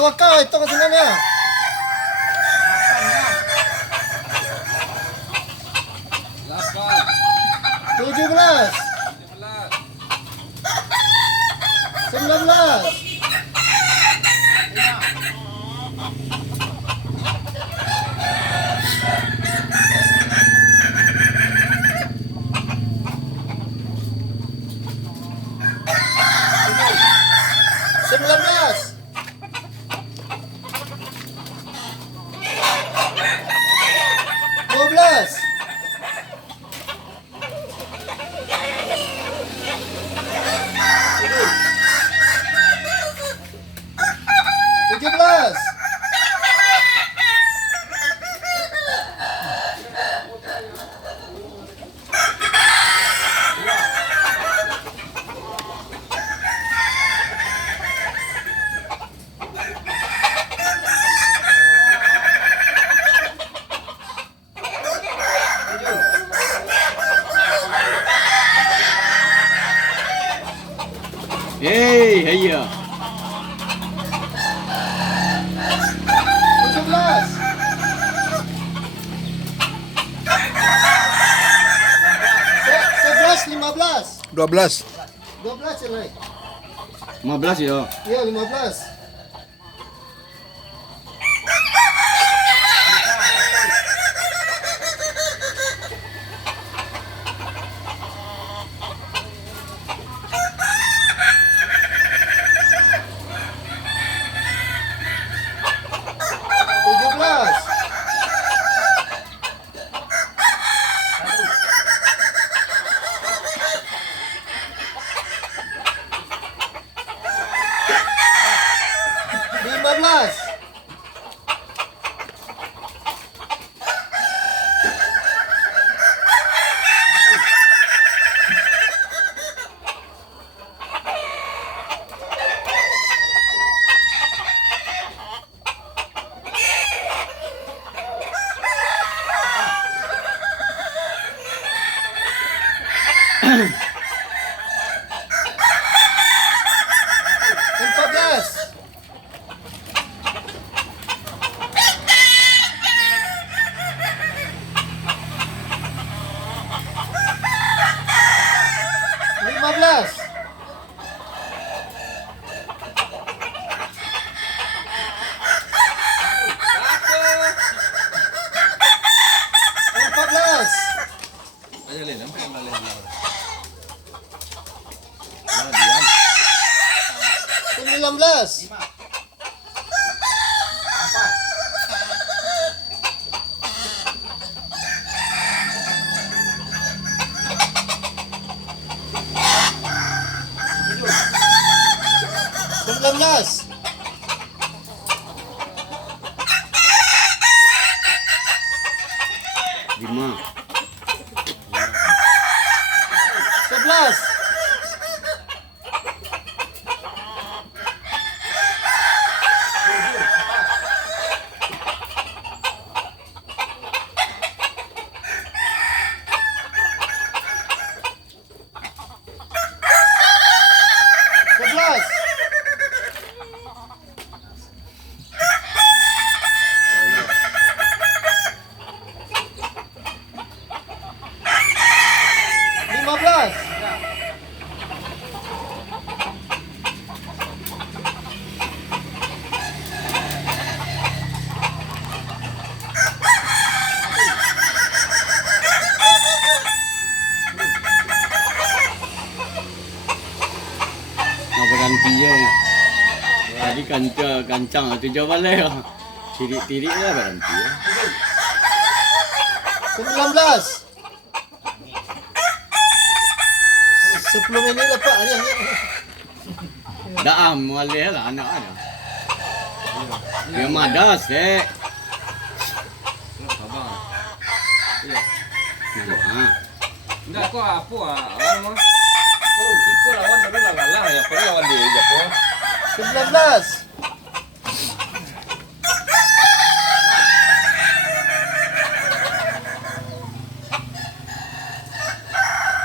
Huwag ka. Ito kasi na niya. 17. 19. 12. 17. Hey, hayya. 17. 15. 12. 12 sila eh. 15 yo. Iya, 15. Tujuh belas. 15. 14. 15. 14. 19. 19. 5. 11. 11. 15. berhenti je. Tadi kancang tu jauh balik. Tirik-tirik lah berhenti ya. 19. 10 minit lah Pak ni. Dah balik lah anak ada. Dia madas dek. Enggak kok apa awal mah. Kalau kita lawan tapi lah kalah ya, kalau lawan dia aja kok. 19.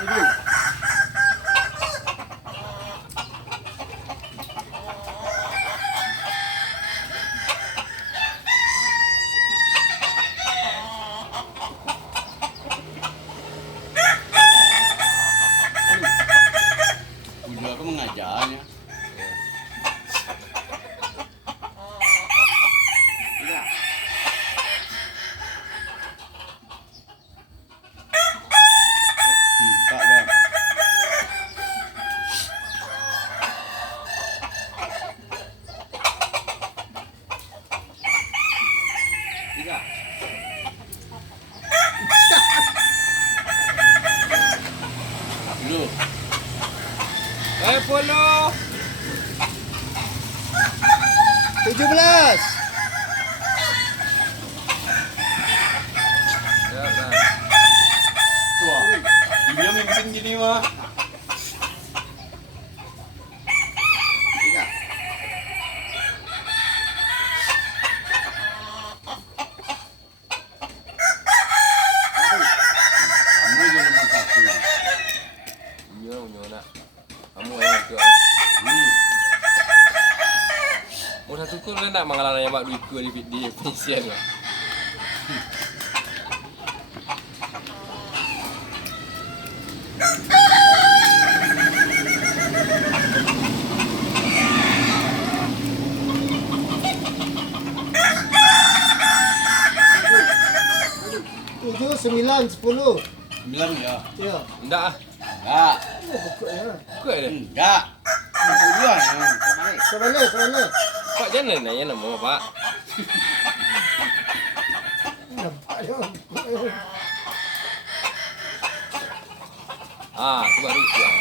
20. 17. Ya, dah. Tua. Dia mimpin gini mah. Kamu je nombor 1. Nyo nak. Kamu yang tu. Mau satu tu nak mengalah yang mak duit ku di pensiun lah. Tujuh, 9, 10. 9 ya. Ya. Enggak ah. Enggak. Oh, pokoknya. Kau ada. Enggak. Duluan yang balik. Sebalik. Pak jangan nanya nama Pak. Nampak ya. Ah, tu baru siap.